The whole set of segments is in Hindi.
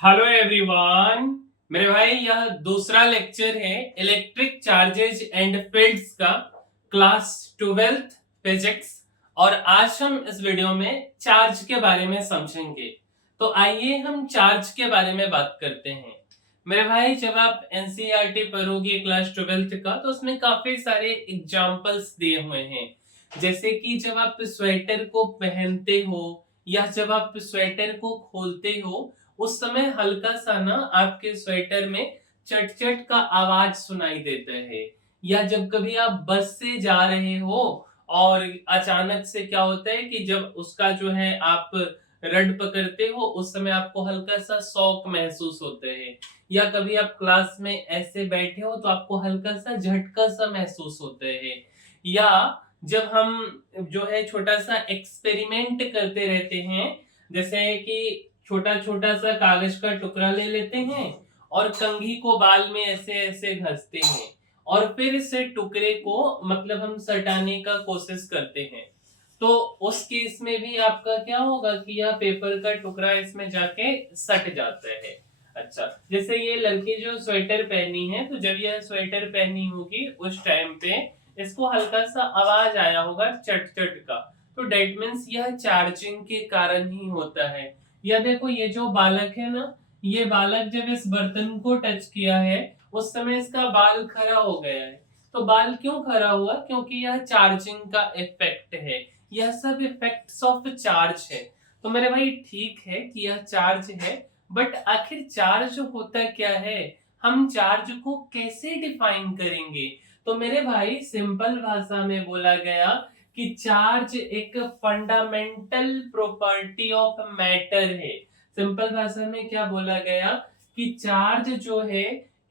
Hello everyone. मेरे भाई यह दूसरा लेक्चर है इलेक्ट्रिक चार्जेज एंड फील्ड्स का, क्लास 12th फिजिक्स। और आज हम इस वीडियो में चार्ज के बारे में समझेंगे। तो आइए हम चार्ज के बारे में बात करते हैं। मेरे भाई जब आप एनसीईआरटी पढ़ोगे क्लास 12th का, तो उसमें काफी सारे एग्जाम्पल्स दिए हुए हैं। जैसे कि जब आप स्वेटर को पहनते हो या जब आप स्वेटर को खोलते हो, उस समय हल्का सा ना आपके स्वेटर में चट चट का आवाज सुनाई देता है। या जब कभी आप बस से जा रहे हो और अचानक से क्या होता है कि जब उसका जो है आप रड पकड़ते हो, उस समय आपको हल्का सा शॉक महसूस होता है। या कभी आप क्लास में ऐसे बैठे हो तो आपको हल्का सा झटका सा महसूस होता है। या जब हम जो है छोटा सा एक्सपेरिमेंट करते रहते हैं, जैसे कि छोटा छोटा सा कागज का टुकड़ा ले लेते हैं और कंघी को बाल में ऐसे ऐसे घसते हैं और फिर इसे टुकड़े को मतलब हम सटाने का कोशिश करते हैं। तो उस केस में भी आपका क्या होगा कि यह पेपर का टुकड़ा इसमें जाके सट जाता है। अच्छा, जैसे ये लड़की जो स्वेटर पहनी है, तो जब यह स्वेटर पहनी होगी उस टाइम पे इसको हल्का सा आवाज आया होगा चट चट का। तो डेट मीन्स यह चार्जिंग के कारण ही होता है। या देखो ये जो बालक है ना, ये बालक जब इस बर्तन को टच किया है उस समय इसका बाल खड़ा हो गया है। तो बाल क्यों खड़ा हुआ? क्योंकि यह चार्जिंग का इफेक्ट है। यह सब इफेक्ट्स ऑफ चार्ज है। तो मेरे भाई ठीक है कि यह चार्ज है, बट आखिर चार्ज होता क्या है? हम चार्ज को कैसे डिफाइन करेंगे? तो मेरे भाई सिंपल भाषा में बोला गया कि चार्ज एक फंडामेंटल प्रॉपर्टी ऑफ मैटर है। सिंपल भाषा में क्या बोला गया कि चार्ज जो है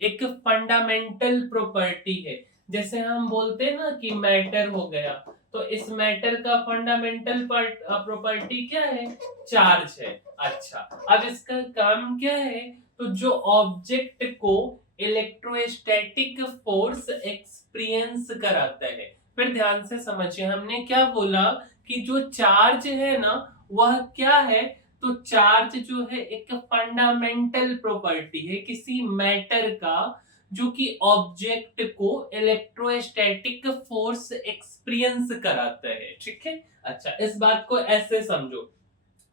एक फंडामेंटल प्रॉपर्टी है। जैसे हम बोलते हैं ना कि मैटर हो गया, तो इस मैटर का फंडामेंटल प्रॉपर्टी क्या है? चार्ज है। अच्छा, अब इसका काम क्या है? तो जो ऑब्जेक्ट को इलेक्ट्रोस्टैटिक फोर्स एक्सपीरियंस कराता है। फिर ध्यान से समझिए, हमने क्या बोला कि जो चार्ज है ना, वह क्या है? तो चार्ज जो है एक फंडामेंटल प्रॉपर्टी है किसी मैटर का, जो कि ऑब्जेक्ट को इलेक्ट्रोस्टैटिक फोर्स एक्सपीरियंस कराता है। ठीक है। अच्छा, इस बात को ऐसे समझो।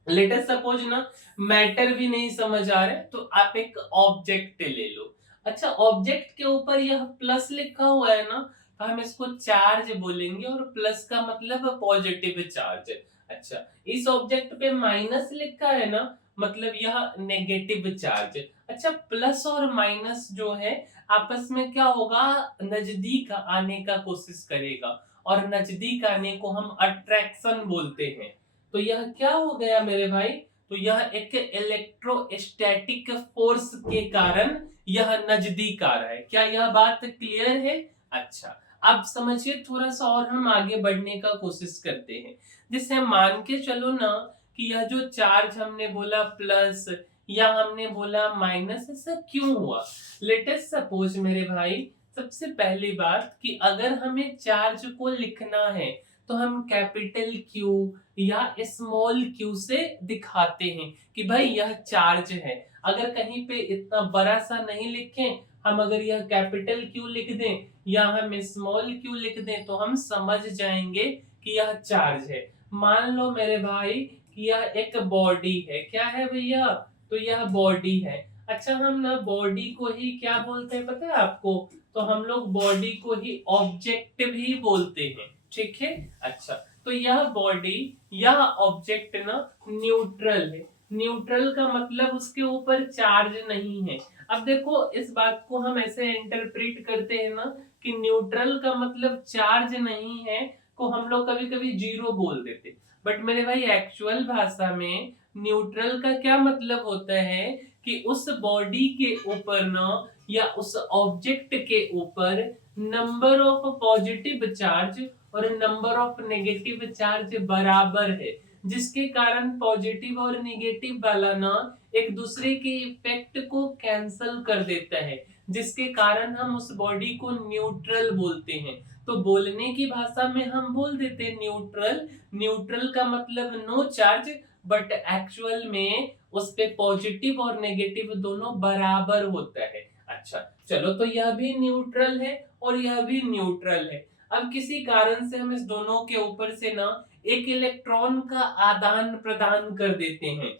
लेटेस्ट सपोज ना, मैटर भी नहीं समझ आ रहा है तो आप एक ऑब्जेक्ट ले लो। अच्छा, ऑब्जेक्ट के ऊपर यह प्लस लिखा हुआ है ना, तो हम इसको चार्ज बोलेंगे और प्लस का मतलब पॉजिटिव चार्ज। अच्छा, इस ऑब्जेक्ट पे माइनस लिखा है ना, मतलब यह नेगेटिव चार्ज। अच्छा, प्लस और माइनस जो है आपस में क्या होगा? नजदीक आने का कोशिश करेगा, और नजदीक आने को हम अट्रैक्शन बोलते हैं। तो यह क्या हो गया मेरे भाई? तो यह एक इलेक्ट्रोस्टैटिक फोर्स के कारण यह नजदीक आ रहा है। क्या यह बात क्लियर है? अच्छा, अब समझिए थोड़ा सा और हम आगे बढ़ने का कोशिश करते हैं। जैसे मान के चलो ना कि यह जो चार्ज हमने बोला प्लस या हमने बोला माइनस, ऐसा क्यों हुआ? लेटेस्ट सपोज मेरे भाई, सबसे पहली बात कि अगर हमें चार्ज को लिखना है तो हम कैपिटल क्यू या स्मॉल क्यू से दिखाते हैं कि भाई यह चार्ज है। अगर कहीं पे इतना बड़ा सा नहीं लिखें, हम अगर यह कैपिटल क्यू लिख दें या हम स्मॉल क्यू लिख दें, तो हम समझ जाएंगे कि यह चार्ज है। मान लो मेरे भाई कि यह एक बॉडी है। क्या है भैया? तो यह बॉडी है। अच्छा, हम ना बॉडी को ही क्या बोलते हैं पता है आपको? तो हम लोग बॉडी को ही ऑब्जेक्ट भी बोलते हैं। ठीक है। अच्छा, तो यह बॉडी या ऑब्जेक्ट ना न्यूट्रल है। न्यूट्रल का मतलब उसके ऊपर चार्ज नहीं है। अब देखो इस बात को हम ऐसे इंटरप्रेट करते हैं ना कि न्यूट्रल का मतलब चार्ज नहीं है, को हम लोग कभी कभी जीरो बोल देते। बट मेरे भाई एक्चुअल भाषा में न्यूट्रल का क्या मतलब होता है कि उस बॉडी के ऊपर ना या उस ऑब्जेक्ट के ऊपर नंबर ऑफ पॉजिटिव चार्ज और नंबर ऑफ नेगेटिव चार्ज बराबर है, जिसके कारण पॉजिटिव और नेगेटिव वाला ना एक दूसरे के इफेक्ट को कैंसल कर देता है, जिसके कारण हम उस बॉडी को न्यूट्रल बोलते हैं। तो बोलने की भाषा में हम बोल देते हैं न्यूट्रल। न्यूट्रल का मतलब नो चार्ज, बट एक्चुअल में उस पे पॉजिटिव और नेगेटिव दोनों बराबर होता है। अच्छा चलो, तो यह भी न्यूट्रल है और यह भी न्यूट्रल है। अब किसी कारण से हम इस दोनों के ऊपर से ना एक इलेक्ट्रॉन का आदान प्रदान कर देते हैं।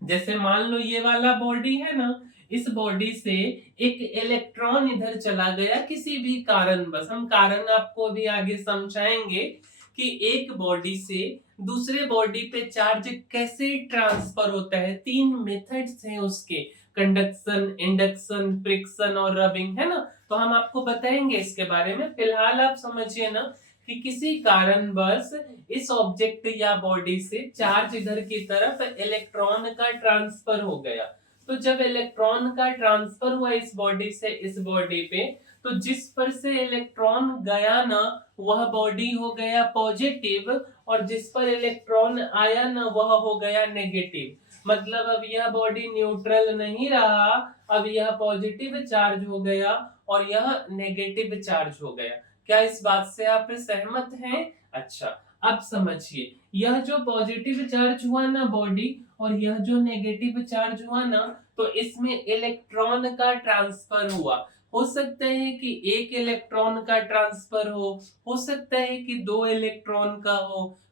जैसे मान लो ये वाला बॉडी है ना, इस बॉडी से एक इलेक्ट्रॉन इधर चला गया किसी भी कारणवश, हम कारण आपको अभी आगे समझाएंगे कि एक बॉडी से दूसरे बॉडी पे चार्ज कैसे ट्रांसफर होता है। 3 मेथड्स हैं उसके, कंडक्शन, इंडक्शन, फ्रिक्शन और रबिंग, है ना। तो हम आपको बताएंगे इसके बारे में। फिलहाल आप समझिए ना कि किसी कारणवश इस ऑब्जेक्ट या बॉडी से चार्ज इधर की तरफ इलेक्ट्रॉन का ट्रांसफर हो गया। तो जब इलेक्ट्रॉन का ट्रांसफर हुआ इस बॉडी से इस बॉडी पे, तो जिस पर से इलेक्ट्रॉन गया ना वह बॉडी हो गया पॉजिटिव, और जिस पर इलेक्ट्रॉन आया ना वह हो गया नेगेटिव। मतलब अब यह बॉडी न्यूट्रल नहीं रहा, अब यह पॉजिटिव चार्ज हो गया और यह नेगेटिव चार्ज हो गया। क्या इस बात से आप सहमत हैं? अच्छा, अब समझिए, यह जो पॉजिटिव चार्ज हुआ ना बॉडी और यह जो नेगेटिव चार्ज हुआ ना, तो इसमें इलेक्ट्रॉन का ट्रांसफर हुआ। हो सकता है कि एक इलेक्ट्रॉन का ट्रांसफर हो सकता है कि 2 इलेक्ट्रॉन का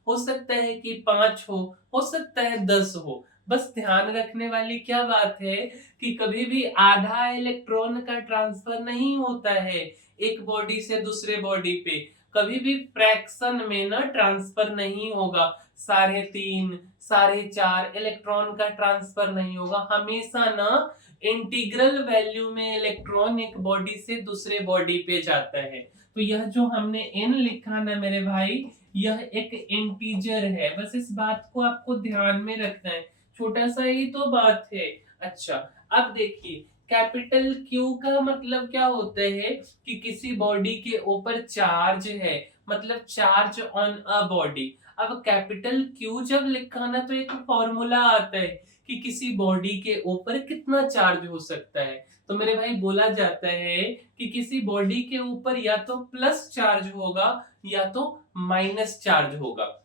हो सकता है कि 5 हो सकता है 10 हो। बस ध्यान रखने वाली क्या बात है कि कभी भी आधा इलेक्ट्रॉन का ट्रांसफर नहीं होता है एक बॉडी से दूसरे बॉडी पे। कभी भी फ्रैक्शन में ना ट्रांसफर नहीं होगा, 3.5, 4.5 इलेक्ट्रॉन का ट्रांसफर नहीं होगा। हमेशा ना इंटीग्रल वैल्यू में इलेक्ट्रॉन एक बॉडी से दूसरे बॉडी पे जाता है। तो यह जो हमने n लिखा ना मेरे भाई, यह एक इंटीजर है। बस इस बात को आपको ध्यान में रखना है, छोटा सा ही तो बात है। अच्छा, अब देखिए, कैपिटल Q का मतलब क्या होता है कि किसी बॉडी के ऊपर चार्ज है, मतलब चार्ज ऑन अ बॉडी। अब कैपिटल Q जब लिखा ना तो एक फॉर्मूला आता है कि किसी बॉडी के ऊपर कितना चार्ज हो सकता है। तो मेरे भाई बोला जाता है कि किसी बॉडी के ऊपर या तो प्लस चार्ज होगा या तो माइनस चार्ज होगा।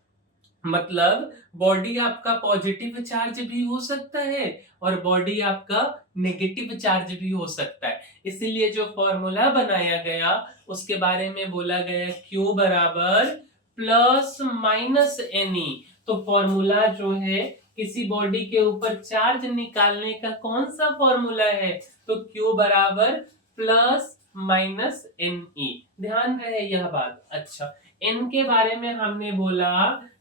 मतलब बॉडी आपका पॉजिटिव चार्ज भी हो सकता है और बॉडी आपका नेगेटिव चार्ज भी हो सकता है। इसीलिए जो फॉर्मूला बनाया गया उसके बारे में बोला गया Q बराबर प्लस माइनस NE। तो फॉर्मूला जो है किसी बॉडी के ऊपर चार्ज निकालने का कौन सा फॉर्मूला है, तो Q बराबर प्लस माइनस NE। ध्यान रहे यह बात। अच्छा, N के बारे में हमने बोला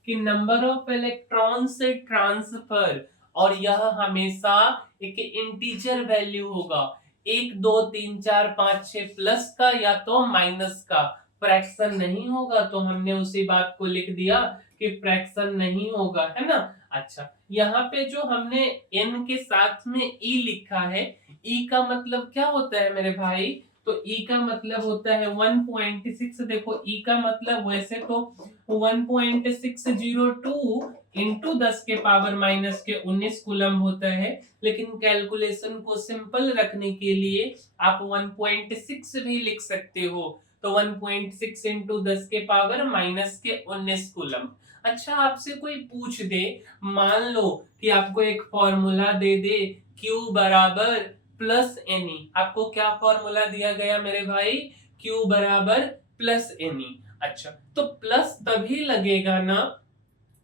कि नंबर ऑफ इलेक्ट्रॉन से ट्रांसफर, और यह हमेशा एक इंटीजर वैल्यू होगा, 1 2 3 4 5 6 प्लस का या तो माइनस का, फ्रैक्शन नहीं होगा। तो हमने उसी बात को लिख दिया कि फ्रैक्शन नहीं होगा, है ना। अच्छा, यहाँ पे जो हमने n के साथ में e लिखा है, e का मतलब क्या होता है मेरे भाई, तो e का मतलब होता है 1.6। देखो e का मतलब वैसे तो 1.602 इंटू 10 के पावर माइनस के 19 कूलम होता है, लेकिन कैलकुलेशन को सिंपल रखने के लिए आप 1.6 भी लिख सकते हो। तो 1.6 इंटू 10 के पावर माइनस के 19 कूलम। अच्छा, आपसे कोई पूछ दे, मान लो कि आपको एक फॉर्मूला दे दे Q बराबर प्लस NE। आपको क्या फॉर्मूला दिया गया मेरे भाई, Q बराबर प्लस NE। अच्छा, तो प्लस तभी लगेगा ना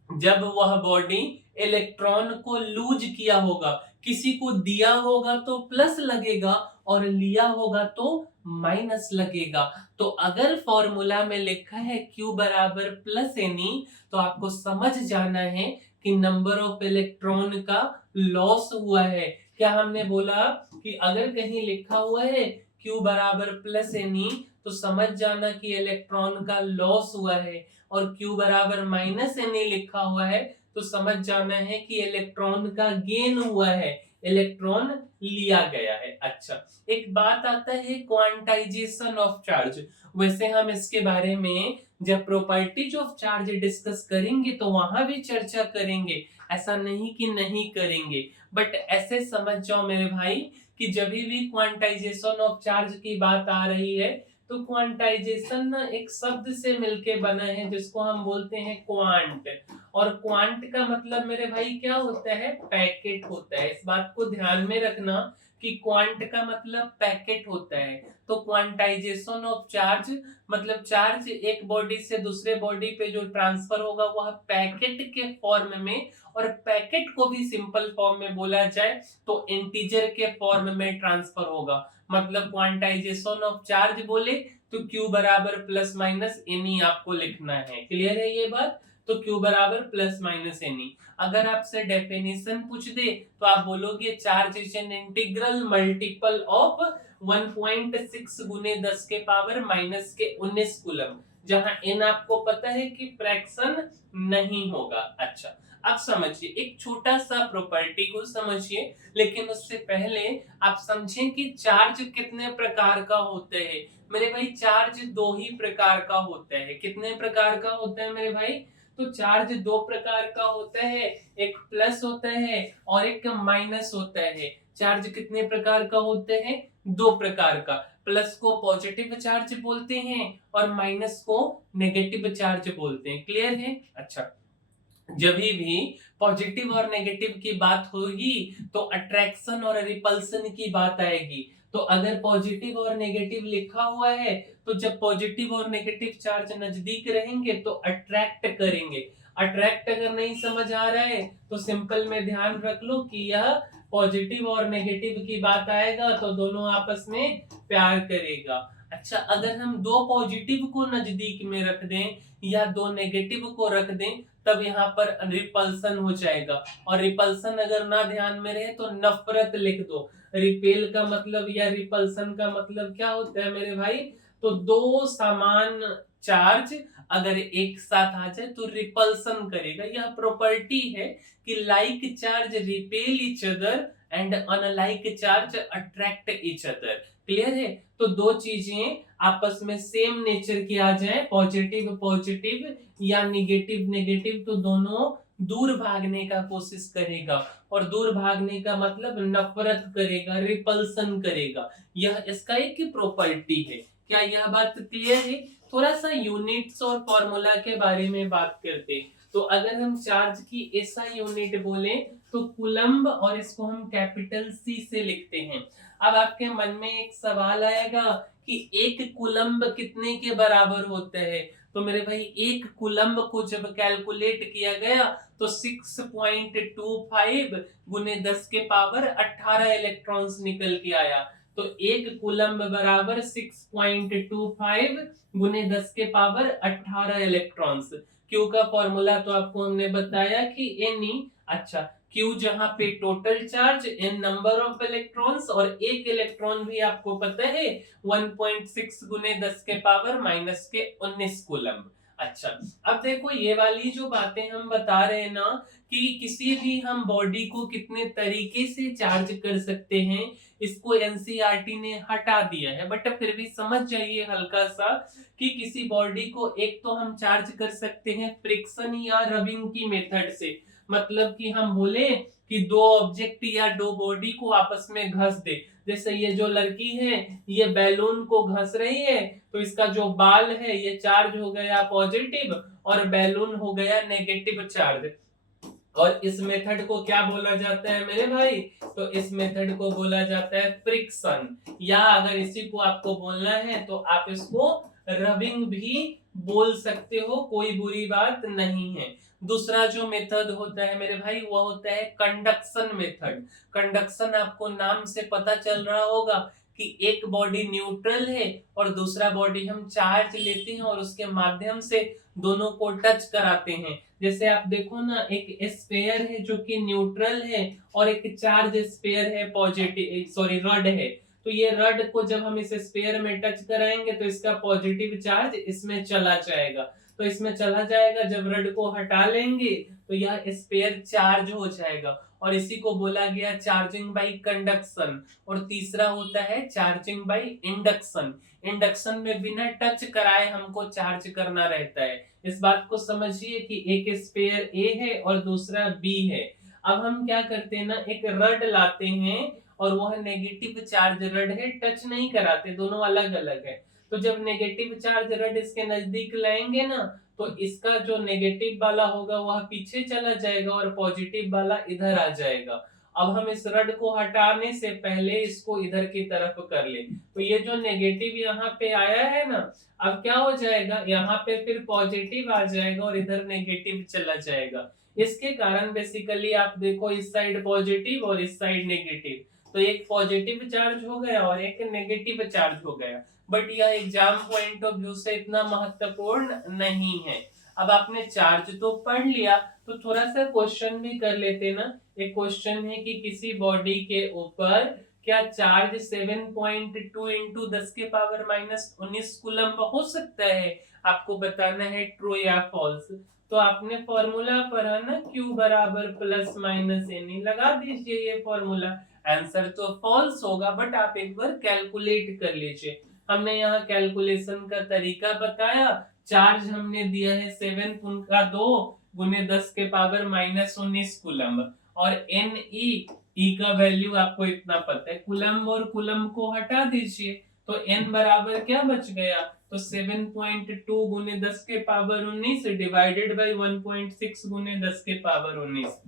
जब वह बॉडी इलेक्ट्रॉन को लूज किया होगा। किसी को दिया होगा तो प्लस लगेगा और लिया होगा तो माइनस लगेगा। तो अगर फॉर्मूला में लिखा है Q बराबर प्लस NE, तो आपको समझ जाना है कि नंबर ऑफ इलेक्ट्रॉन का लॉस हुआ है। क्या हमने बोला कि अगर कहीं लिखा हुआ है Q बराबर प्लस NE, तो समझ जाना कि इलेक्ट्रॉन का लॉस हुआ है, और Q बराबर माइनस NE लिखा हुआ है तो समझ जाना है कि इलेक्ट्रॉन का गेन हुआ है, इलेक्ट्रॉन लिया गया है। अच्छा, एक बात आता है क्वांटाइजेशन ऑफ चार्ज। वैसे हम इसके बारे में जब प्रॉपर्टीज ऑफ चार्ज डिस्कस करेंगे तो वहां भी चर्चा करेंगे, ऐसा नहीं कि नहीं करेंगे। बट ऐसे समझ जाओ मेरे भाई कि जब भी क्वांटाइजेशन ऑफ चार्ज की बात आ रही है तो क्वांटाइजेशन ना एक शब्द से मिलके बना है जिसको हम बोलते हैं क्वांट। और क्वांट का मतलब मेरे भाई क्या होता है? पैकेट होता है। इस बात को ध्यान में रखना कि क्वांट का मतलब पैकेट होता है। तो क्वांटाइजेशन ऑफ चार्ज मतलब चार्ज एक बॉडी से दूसरे बॉडी पे जो ट्रांसफर होगा वह पैकेट के फॉर्म में, और पैकेट को भी सिंपल फॉर्म में बोला जाए तो इंटीजर के फॉर्म में ट्रांसफर होगा। मतलब क्वांटाइजेशन ऑफ चार्ज बोले तो Q बराबर प्लस माइनस एनी आपको लिखना है। क्लियर है ये बात? तो Q बराबर प्लस माइनस एनी। अगर आपसे डेफिनेशन पूछ दे तो आप बोलोगे charge is an integral multiple of 1.6 गुने 10 के पावर माइनस के 19 कूलम, जहां n आपको पता है कि फ्रैक्शन नहीं होगा। अच्छा, अब समझिए एक छोटा सा प्रॉपर्टी को समझिए, लेकिन उससे पहले आप समझें कि चार्ज कितने प्रकार का होते हैं। मेरे भाई चार्ज दो ही प्रकार का होता है। कितने प्रकार का होता है मेरे भाई? तो चार्ज दो प्रकार का होता है, एक प्लस होता है और एक माइनस होता है। चार्ज कितने प्रकार का होते हैं? दो प्रकार का। प्लस को पॉजिटिव चार्ज बोलते हैं और माइनस को नेगेटिव चार्ज बोलते हैं। क्लियर है? अच्छा, जब भी पॉजिटिव और नेगेटिव की बात होगी तो अट्रैक्शन और रिपल्सन की बात आएगी। तो अगर पॉजिटिव और नेगेटिव लिखा हुआ है तो जब पॉजिटिव और नेगेटिव चार्ज नजदीक रहेंगे तो अट्रैक्ट करेंगे। अट्रैक्ट अगर नहीं समझ आ रहा है तो सिंपल में ध्यान रख लो कि यह पॉजिटिव और नेगेटिव की बात आएगा तो दोनों आपस में प्यार करेगा। अच्छा, अगर हम दो पॉजिटिव को नजदीक में रख दें या दो नेगेटिव को रख दें तब यहाँ पर रिपल्सन हो जाएगा। और रिपल्सन अगर ना ध्यान में रहे तो नफरत लिख दो। रिपेल का मतलब या रिपल्सन का मतलब क्या होता है मेरे भाई? तो दो समान चार्ज अगर एक साथ आ जाए तो रिपल्सन करेगा। यह प्रॉपर्टी है कि like charge repel each other and unlike charge attract each other. Clear है? तो दो चीजें आपस में सेम नेचर की आ जाए, पॉजिटिव पॉजिटिव या नेगेटिव नेगेटिव, तो दोनों दूर भागने का कोशिश करेगा। और दूर भागने का मतलब नफरत करेगा, रिपल्सन करेगा। यह इसका एक प्रॉपर्टी है। क्या यह बात क्लियर है? थोड़ा सा यूनिट्स और फॉर्मूला के बारे में बात करते हैं। तो अगर हम चार्ज की ऐसा यूनिट बोले तो कूलम्ब, और इसको हम कैपिटल C से लिखते हैं। अब आपके मन में एक सवाल आएगा कि एक कूलम्ब कितने के बराबर होते हैं? तो मेरे भाई एक कूलम्ब को जब कैलकुलेट किया गया तो 6.25 गुने 10 के पावर 18 इलेक्ट्रॉन्स निकल के आया। तो एक कूलम्ब बराबर 6.25 गुने 10 के पावर 18 इलेक्ट्रॉन्स। क्यू का फॉर्मूला तो आपको हमने बताया कि एनी। अच्छा, क्यू जहां पे total charge, n number of electrons, और एक इलेक्ट्रॉन भी आपको पता है 1.6 गुने 10 के पावर माइनस के 19 कूलम्ब। अच्छा, अब देखो ये वाली जो बातें हम बता रहे हैं ना कि किसी भी हम बॉडी को कितने तरीके से चार्ज कर सकते हैं, इसको एनसीईआरटी ने हटा दिया है। बट फिर भी समझ जाइए हल्का सा कि किसी बॉडी को एक तो हम चार्ज कर सकते हैं फ्रिक्शन या रबिंग की मेथड से। मतलब कि हम बोले कि दो ऑब्जेक्ट या दो बॉडी को आपस में घस दे। जैसे ये जो लड़की है ये बैलून को घस रही है तो इसका जो बाल है ये चार्ज हो गया पॉजिटिव और बैलून हो गया नेगेटिव चार्ज। और इस मेथड को क्या बोला जाता है मेरे भाई? तो इस मेथड को बोला जाता है फ्रिक्शन, या अगर इसी को आपको बोलना है तो आप इसको रबिंग भी बोल सकते हो, कोई बुरी बात नहीं है। दूसरा जो मेथड होता है मेरे भाई वो होता है कंडक्शन मेथड। कंडक्शन आपको नाम से पता चल रहा होगा कि एक बॉडी न्यूट्रल है और दूसरा बॉडी हम चार्ज लेते हैं और उसके माध्यम से दोनों को टच कराते हैं। जैसे आप देखो ना, एक स्फीयर है जो कि न्यूट्रल है और एक चार्ज स्फीयर है पॉजिटिव, सॉरी रड है। तो ये रड को जब हम इस स्फीयर में टच कराएंगे तो इसका पॉजिटिव चार्ज इसमें चला जाएगा। तो इसमें चला जाएगा, जब रड को हटा लेंगे तो यह स्फीयर चार्ज हो जाएगा और इसी को बोला गया चार्जिंग बाय कंडक्शन। और तीसरा होता है चार्जिंग बाय इंडक्शन। इंडक्शन में बिना टच कराए हमको चार्ज करना रहता है। इस बात को समझिए कि एक स्फीयर ए है और दूसरा बी है। अब हम क्या करते हैं ना, एक रड लाते हैं और वह नेगेटिव चार्ज रड है, टच नहीं कराते, दोनों अलग अलग है। तो जब नेगेटिव चार्ज रड इसके नजदीक लाएंगे ना, तो इसका जो नेगेटिव वाला होगा वह पीछे चला जाएगा और पॉजिटिव वाला इधर आ जाएगा। अब हम इस रड को हटाने से पहले इसको इधर की तरफ कर ले, तो ये जो नेगेटिव यहाँ पे आया है ना, अब क्या हो जाएगा, यहाँ पे फिर पॉजिटिव आ जाएगा और इधर नेगेटिव चला जाएगा। इसके कारण बेसिकली आप देखो इस साइड पॉजिटिव और इस साइड नेगेटिव, तो एक पॉजिटिव चार्ज हो गया और एक नेगेटिव चार्ज हो गया। बट यह एग्जाम पॉइंट ऑफ व्यू से इतना महत्वपूर्ण नहीं है। अब आपने चार्ज तो पढ़ लिया, तो थोड़ा सा क्वेश्चन भी कर लेते ना। एक क्वेश्चन है कि किसी बॉडी के ऊपर क्या चार्ज 7.2 इंटू 10 के पावर माइनस 19 कूलम्ब हो सकता है। आपको बताना है ट्रू या फॉल्स। तो आपने फॉर्मूला पढ़ा ना, Q बराबर प्लस माइनस एन, लगा दीजिए ये फॉर्मूला। आंसर तो फॉल्स होगा, बट आप एक बार कैलकुलेट कर लीजिए। हमने यहाँ कैलकुलेशन का तरीका बताया। चार्ज हमने दिया है 7.2 गुने 10 के पावर माइनस 19 कूलम्ब, और एन ई का वैल्यू आपको इतना पता है। कूलम्ब और कूलम्ब को हटा दीजिए, तो n बराबर क्या बच गया, तो 7.2 गुने 10 के पावर 19 डिवाइडेड बाई 1.6 गुने 10 के पावर 19।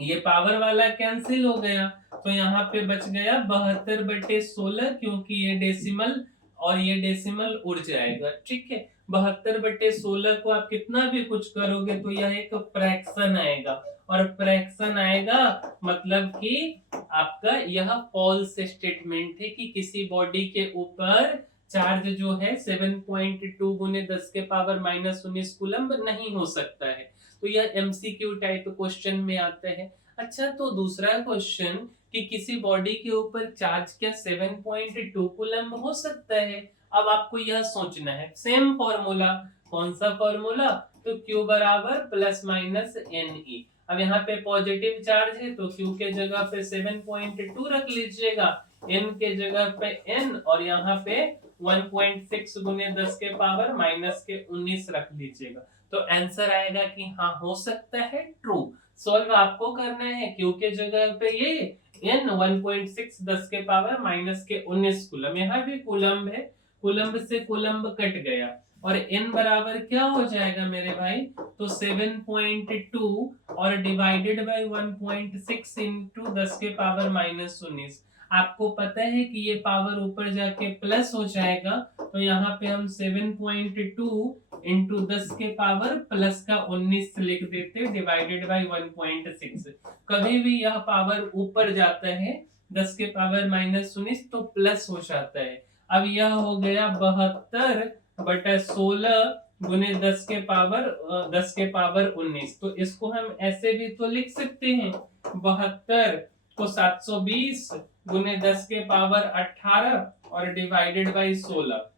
ये पावर वाला कैंसिल हो गया, तो यहाँ पे बच गया 72/16, क्योंकि ये डेसिमल और ये डेसिमल उड़ जाएगा। ठीक है, 72/16 को आप कितना भी कुछ करोगे तो यह एक फ्रैक्शन आएगा, और फ्रैक्शन आएगा मतलब कि आपका यह फॉल्स स्टेटमेंट है कि किसी बॉडी के ऊपर चार्ज जो है 7.2 गुने 10 के पावर माइनस 19 कूलम्ब नहीं हो सकता है। तो यह एमसीक्यू टाइप क्वेश्चन में आता है। अच्छा, तो दूसरा क्वेश्चन कि किसी बॉडी के ऊपर चार्ज क्या 7.2 कूलम्ब हो सकता है। अब आपको यह सोचना है, सेम फॉर्मूला। कौन सा फॉर्मूला, तो Q बराबर प्लस माइनस एन ई। अब यहाँ पे पॉजिटिव चार्ज है तो Q के जगह पे 7.2 रख लीजिएगा, N के जगह पे N, और यहाँ पे 1.6 गुने 10 के पावर माइनस के 19 रख लीजिएगा। तो आंसर आएगा कि हाँ हो सकता है, ट्रू। सॉल्व आपको करना है, Q के जगह पे ये N 1.6 10 के पावर माइनस के 19 कूलम्ब, यहाँ भी कूलम्ब है, कूलम्ब से कूलम्ब कट गया, और n बराबर क्या हो जाएगा मेरे भाई, तो 7.2 और डिवाइडेड बाय 1.6 इंटू 10 के पावर माइनस 19। आपको पता है कि ये पावर ऊपर जाके प्लस हो जाएगा, तो यहाँ पे हम 7.2 इंटू 10 के पावर प्लस का 19 लिख देते डिवाइडेड बाय 1.6। कभी भी यह पावर ऊपर जाता है 10 के पावर माइनस 19 तो प्लस हो जाता है। अब यह हो गया 72/16 गुने 10 के पावर 19। तो इसको हम ऐसे भी तो लिख सकते हैं, 72 को 720 गुने 10 के पावर 18 और डिवाइडेड बाई 16।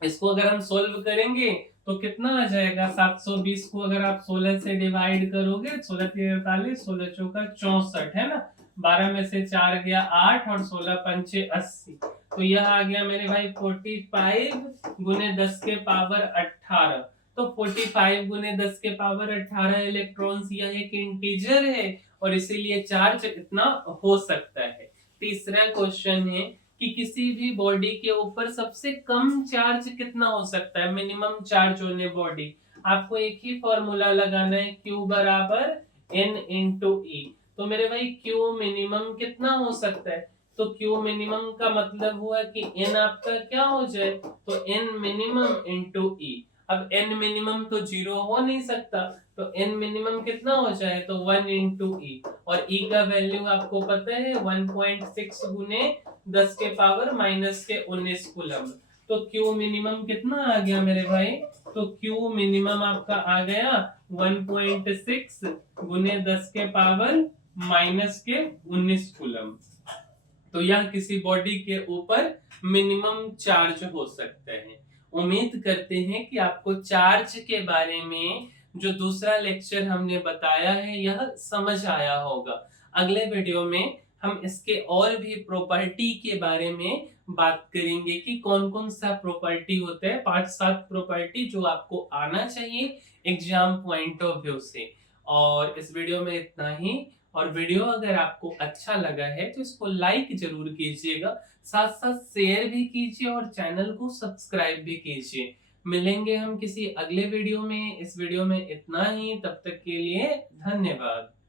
इसको अगर हम सोल्व करेंगे तो कितना आ जाएगा, 720 को अगर आप 16 से डिवाइड करोगे, 16 × 48, 16 चौका 64 है ना, 12 में से 4 गया 8 और 16 पंचे 80। तो यह आ गया मेरे भाई 45 गुने 10 के पावर 18। तो 45 गुने 10 के पावर 18 इलेक्ट्रॉन्स, यह एक इंटीजर है और इसीलिए चार्ज इतना हो सकता है। तीसरा क्वेश्चन है कि किसी भी बॉडी के ऊपर सबसे कम चार्ज कितना हो सकता है, मिनिमम चार्ज होने बॉडी। आपको एक ही फॉर्मूला लगाना है, Q बराबर N इंटू ई। तो मेरे भाई Q मिनिमम कितना हो सकता है, तो Q मिनिमम का मतलब हुआ कि N आपका क्या हो जाए, तो N मिनिमम इंटू ई। अब N मिनिमम तो 0 हो नहीं सकता, तो N मिनिमम कितना हो जाए, तो 1 इंटू ई, और E का वैल्यू आपको पता है 1.6 गुने 10 के पावर माइनस के 19 कूलम्ब। तो Q मिनिमम कितना आ गया मेरे भाई, तो Q मिनिमम आपका आ गया 1.6 गुने 10 के पावर माइनस के 19 कूलम्ब। तो यह किसी बॉडी के ऊपर मिनिमम चार्ज हो सकता है। उम्मीद करते हैं कि आपको चार्ज के बारे में जो दूसरा लेक्चर हमने बताया है यह समझ आया होगा। अगले वीडियो में हम इसके और भी प्रॉपर्टी के बारे में बात करेंगे कि कौन कौन सा प्रॉपर्टी होता है, 5-7 प्रॉपर्टी जो आपको आना चाहिए एग्जाम पॉइंट ऑफ व्यू से। और इस वीडियो में इतना ही। और वीडियो अगर आपको अच्छा लगा है तो इसको लाइक जरूर कीजिएगा, साथ साथ शेयर भी कीजिए और चैनल को सब्सक्राइब भी कीजिए। मिलेंगे हम किसी अगले वीडियो में। इस वीडियो में इतना ही, तब तक के लिए धन्यवाद।